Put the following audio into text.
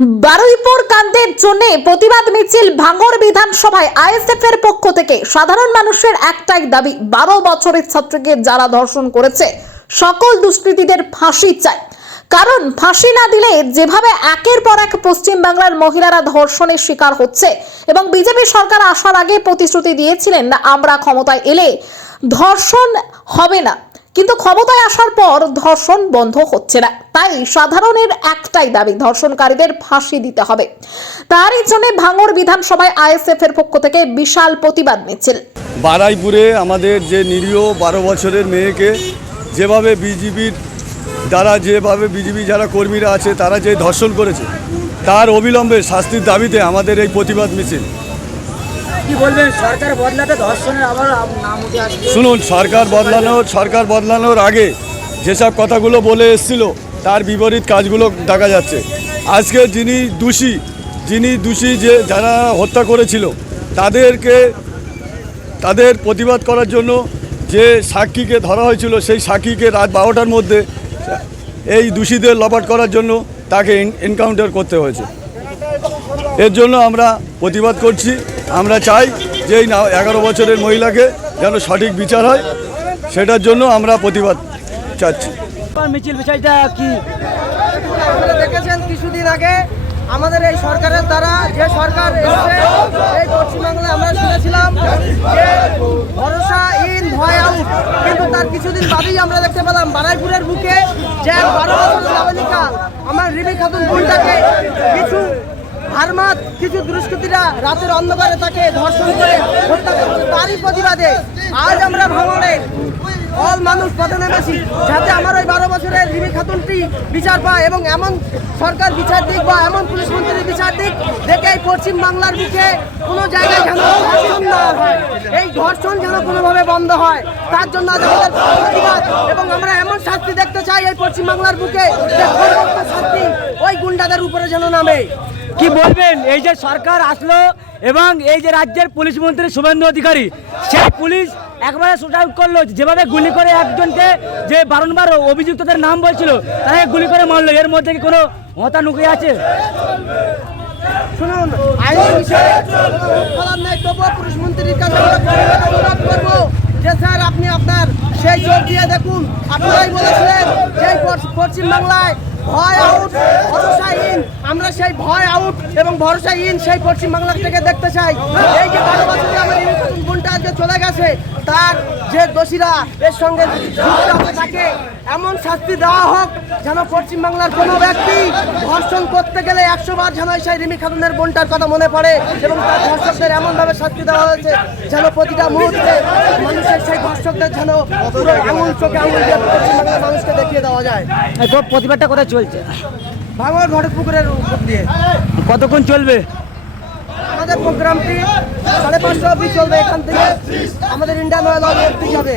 বারুইপুর কাণ্ডের জন্য প্রতিবাদ মিছিল ভাঙড় বিধানসভায় আইএসএফ এর পক্ষ থেকে সাধারণ মানুষের একটাই দাবি 12 বছরের ছাত্রকে যারা ধর্ষণ করেছে সকল দুষ্কৃতীদের ফাঁসি চাই। কারণ ফাঁসি না দিলে যেভাবে একের পর এক পশ্চিম বাংলার মহিলারা ধর্ষণের শিকার হচ্ছে এবং বিজেপি সরকার আসার আগে প্রতিশ্রুতি দিয়েছিলেন আমরা ক্ষমতায় এলে ধর্ষণ হবে না, কিন্তু ক্ষমতায় আসার পর ধর্ষণ বন্ধ হচ্ছে না। তাই সাধারণের একটাই দাবি ধর্ষণকারীদের ফাঁসি দিতে হবে। তারই জন্য ভাঙড় বিধানসভায় আইএসএফ এর পক্ষ থেকে বিশাল প্রতিবাদ মিছিল। বারুইপুরে আমাদের যে নিরীহ 12 বছরের মেয়েকে যেভাবে বিজেপির দ্বারা বিজেপি যারা কর্মীরা আছে তারা যে ধর্ষণ করেছে তার অবিলম্বে শাস্তির দাবিতে আমাদের এই প্রতিবাদ মিছিল। কি বলবেন, সরকার বদলাতে ধর্ষণের আবার নাম উঠে আসছে? শুনুন, সরকার বদলানোর আগে যেসব কথাগুলো বলে এসেছিল তার বিপরীত কাজগুলো দেখা যাচ্ছে। আজকে যিনি দোষী যে যারা হত্যা করেছিল তাদের প্রতিবাদ করার জন্য যে সাক্ষীকে ধরা হয়েছিল সেই সাক্ষীকে রাত 12টার মধ্যে এই দোষীদের লপাট করার জন্য তাকে এনকাউন্টার করতে হয়েছে। এর জন্য আমরা প্রতিবাদ করছি। আমরা চাই যে এই 11 বছরের মহিলাকে যেন সঠিক বিচার হয়, সেটার জন্য আমরা প্রতিবাদ চাচ্ছি। মিছিল বিষয়টা কি আপনারা দেখেছেন কিছুদিন আগে আমাদের এই সরকারের দ্বারা যে সরকার এসেছে এই পশ্চিমবাংলায় আমরা শুনেছিলাম যে ভরসা ইন ভয় আউট, কিন্তু তার কিছুদিন বাদেই আমরা দেখতে পেলাম বারুইপুরের বুকে যে 12 বছরের নাবালিকা আমার রিমি খাতুন বোনটাকে কিছু দুষ্কৃতীরা রাতের অন্ধকারে তাকে ধর্ষণ করে হত্যা করেছে। তারই প্রতিবাদে আজ আমরা ভাঙড়ে অল মানুষ পথে নেমেছি যাতে আমার ওই 12 বছরের রিমি খাতুনটি বিচার পায় এবং এমন সরকার বিচার দিক বা এমন পুলিশ মন্ত্রীর বিচার দিক দেখে এই পশ্চিম বাংলার বুকে কোনো জায়গায় যেন ধর্ষণ না হয়, এই ধর্ষণ যেন কোনোভাবে বন্ধ হয়, তার জন্য আজ আমাদের প্রতিবাদ। এবং আমরা এমন শাস্তি দেখতে চাই এই পশ্চিম বাংলার বুকে যে সর্বোচ্চ শাস্তি ওই গুন্ডাদের উপরে যেন নামে। কি বলবেন, এই যে সরকার আসলো এবং এই যে রাজ্যের পুলিশ মন্ত্রী শুভেন্দু অধিকারী সেই পুলিশ একবারে শুট আউট করলো, যেভাবে গুলি করে একজনকে যে বারংবার অভিযুক্তদের নাম বলছিল তাকে গুলি করে মারলো, এর মধ্যে কি কোনো হতা নুকিয়ে আছে? শুনুন, আইনের বিষয়ে বলার নাই, তবুও পুলিশ মন্ত্রীর কাছে অনুরোধ করবো যে স্যার আপনি আপনার সেই চোখ দিয়ে দেখুন। আপনারাই বলেছিলেন যে পশ্চিম বাংলায় ভয় আউট ভরসাহীন, আমরা সেই ভয় আউট এবং ভরসাহীন সেই পশ্চিম বাংলা থেকে দেখতে চাই। এই যে 12 বছরে আমার বোনটা আজকে চলে গেছে, তার যে দোষীরা এর সঙ্গে তাকে এমন শাস্তি দেওয়া হোক যেন পশ্চিম বাংলার কোনো ব্যক্তি ধর্ষণ করতে গেলে 100 বার যেন সেই রিমি খাতুনের বোনটার কথা মনে পড়ে এবং তার ধর্ষকদের এমনভাবে শাস্তি দেওয়া হয়েছে যেন প্রতিটা মুহূর্তে মানুষের সেই ধর্ষকদের যেন পুরো আঙুল চোখে আঙুল দিয়ে পশ্চিম বাংলার মানুষকে দেখিয়ে দেওয়া যায়। প্রতিবাদটা কোথায় চলছে? ভাঙড় ঘটকপুকুরের উপর দিয়ে। কতক্ষণ চলবে আমাদের প্রোগ্রামটি? 5:30 অবধি চলবে। এখান থেকে আমাদের ইন্ডিয়ান অয়েল অবধি যাবে।